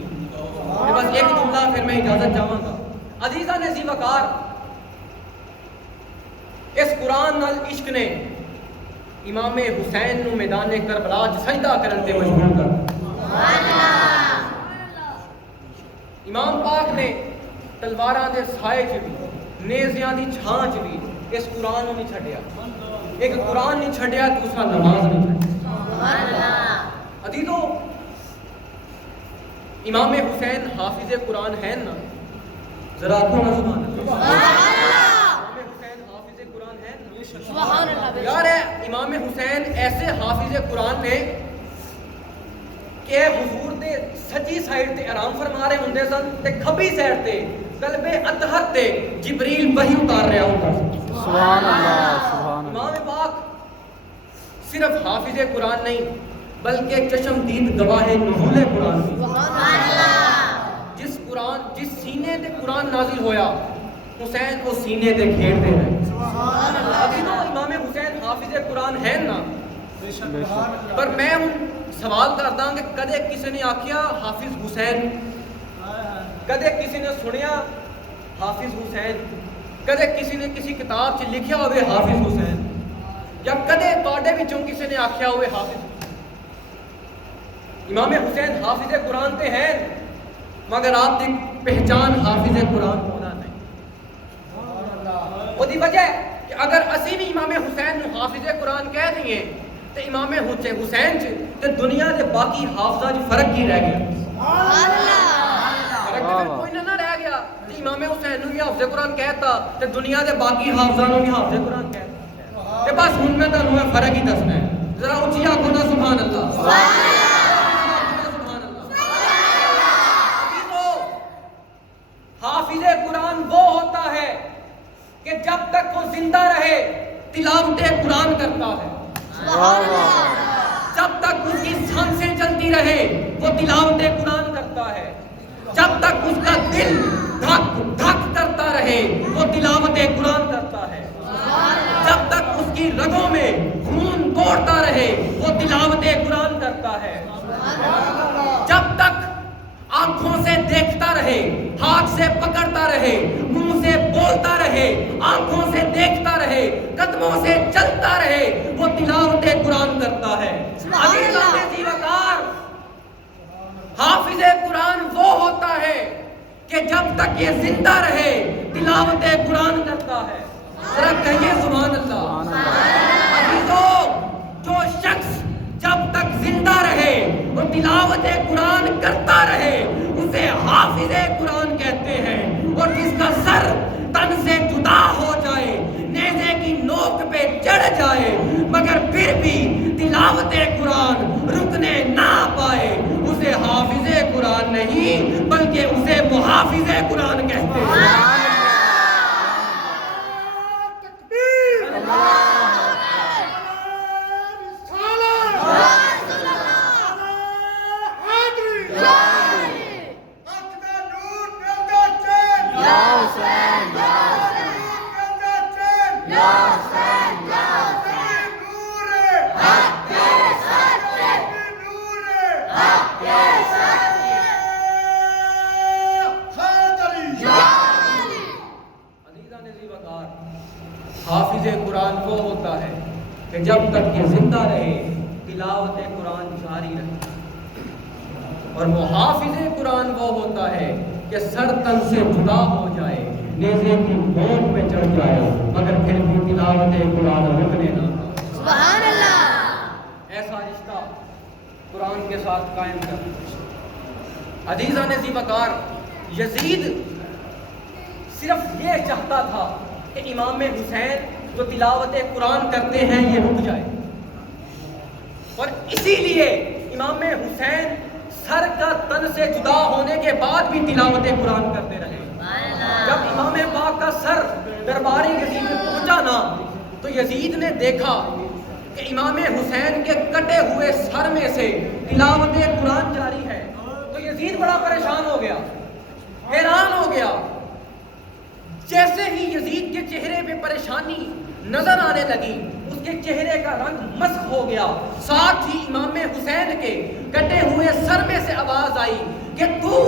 بس ایک جملہ پھر میں اجازت چاہواں گا۔ عزیزاں نے ذی وقار اس قرآن نال عشق نے امام حسین نو میدان کربلا چ سجدہ کرن تے مجبور کر دتا۔ امام پاک نے تلواراں دے سائے چ بھی نیزیاں دی چھاں چ بھی اس قرآن نو نہیں چھڈیا، ایک قرآن نہیں چھڈیا، دوسرا نماز نہیں چھڈیا۔ عزیزو، امام حسین حافظ قرآن ہے نا، ذرا آخو نا سبحان اللہ۔ امام حسین حافظ قرآن ہے نا، سبحان اللہ۔ یار امام حسین ایسے حافظ قرآن نے کہ حضور دے سجی سائیڈ تے آرام فرما رہے ہوندے سن تے کھبی سائیڈ تے قلب اطہر تے جبریل وحی اتار رہا ہوندا سی۔ سبحان اللہ، سبحان اللہ۔ امام پاک صرف حافظ قرآن نہیں بلکہ چشم دید گواہ نزول قرآن بھی۔ جس سینے تے قرآن نازل ہویا حسین وہ سینے تے کھیڑ دے رہے۔ عزیزو، امام حسین حافظ قرآن ہے نا، پر میں سوال کردا کہ کدے کسی نے آکھیا حافظ حسین، کدے کسی نے سنیا حافظ حسین، کدے کسی نے کسی کتاب چ لکھیا ہوئے حافظ حسین، یا کدے تواڈے وچوں کسی نے آکھیا ہوئے حافظ حسین؟ امام حسین حافظ قرآن تے ہیں مگر آپ کی پہچان حافظ قرآن ہونا نہیں۔ وہ دی وجہ کہ اگر اسی بھی امام حسین نو حافظ قرآن کہہ دیئے تو امام حسین چ تے دنیا دے باقی حافظاں چ فرق کی رہ گیا؟ فرق تے کوئی نہ رہ گیا کہ امام حسین نو بھی حافظ قرآن کہتا تے دنیا دے باقی حافظاں نو بھی حافظ قرآن کہتا تے بس ہن میں تانوں فرق ہی دسنا ہے، ذرا اونچی آکھو نا سبحان اللہ۔ حافظ قرآن وہ ہوتا ہے کہ جب تک وہ زندہ رہے تلاوت قرآن کرتا ہے، جب تک اس کی سانسیں چلتی رہے وہ تلاوت قرآن کرتا ہے، جب تک اس کا دل دھک دھک کرتا رہے وہ تلاوت قرآن کرتا ہے، جب تک اس کی رگوں میں خون دوڑتا رہے وہ تلاوت قرآن کرتا ہے، جب تک آنکھوں سے دیکھتا رہے، ہاتھ سے پکڑتا رہے، منہ سے بولتا رہے، آنکھوں سے دیکھتا رہے، قدموں سے چلتا رہے وہ تلاوت قرآن کرتا ہے۔ عزیزان زیوکار، حافظ قرآن وہ ہوتا ہے کہ جب تک یہ زندہ رہے تلاوت قرآن کرتا ہے۔ ذرا کہیے سبحان اللہ۔ عزیزو، جو شخص جب تک زندہ رہے وہ تلاوت قرآن کرتا رہے اسے حافظ قرآن کہتے ہیں، اور جس کا سر تن سے جدا ہو جائے، نیزے کی نوک پہ چڑھ جائے مگر پھر بھی تلاوت قرآن رکنے نہ پائے اسے حافظ قرآن نہیں بلکہ اسے محافظ قرآن کہتے ہیں۔ حافظ قرآن وہ ہوتا ہے کہ جب تک یہ زندہ رہے تلاوت قرآن جاری رہے، اور محافظ قرآن وہ ہوتا ہے کہ سر تن سے جدا ہو جائے، نیزے کی نوک پہ چڑھ جائے مگر پھر بھی تلاوت قرآن رکنے نہ پائے۔ سبحان اللہ۔ ایسا رشتہ قرآن کے ساتھ قائم کر۔ عزیزان زیوکار، یزید صرف یہ چاہتا تھا کہ امام حسین جو تلاوت قرآن کرتے ہیں یہ رک جائے، اور اسی لیے امام حسین سر کا تن سے جدا ہونے کے بعد بھی تلاوت قرآن کرتے رہے۔ جب امام پاک کا سر دربار یزید میں پہنچا نا تو یزید نے دیکھا کہ امام حسین کے کٹے ہوئے سر میں سے تلاوت قرآن جاری ہے، تو یزید بڑا پریشان ہو گیا، حیران ہو گیا۔ جیسے ہی یزید کے چہرے پہ پریشانی نظر آنے لگی اس کے چہرے کا رنگ مسخ ہو گیا، ساتھ ہی امام حسین کے کٹے ہوئے سر میں سے آواز آئی کہ تو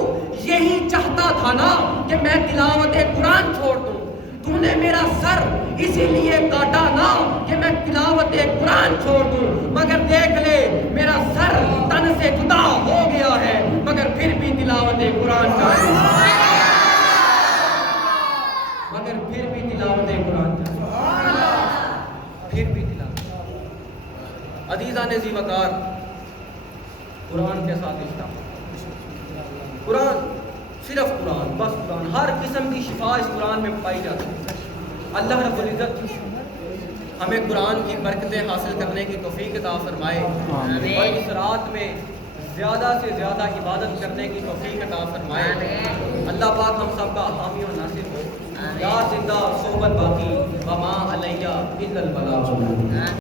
یہی چاہتا تھا نا کہ میں تلاوت قرآن چھوڑ دوں، تو نے میرا سر اسی لیے کاٹا نہ کہ میں تلاوت قرآن چھوڑ دوں، مگر دیکھ لے میرا سر تن سے جدا ہو گیا ہے مگر پھر بھی تلاوت قرآن جاری، مگر پھر بھی تلاوت قرآن جاری، پھر بھی تلاوت۔ عزیزان ذی وقار، قرآن کے ساتھ اشتہار، قرآن صرف قرآن، بس قرآن، ہر قسم کی شفا اس قرآن میں پائی جاتی ہے۔ اللہ رب العزت ہمیں قرآن کی برکتیں حاصل کرنے کی توفیق عطا فرمائے اور اس رات میں زیادہ سے زیادہ عبادت کرنے کی توفیق عطا فرمائے۔ اللہ پاک ہم سب کا حامی و ناصر ہو۔ یا زندہ صحبت باقی وما علیہ الا البلاغ۔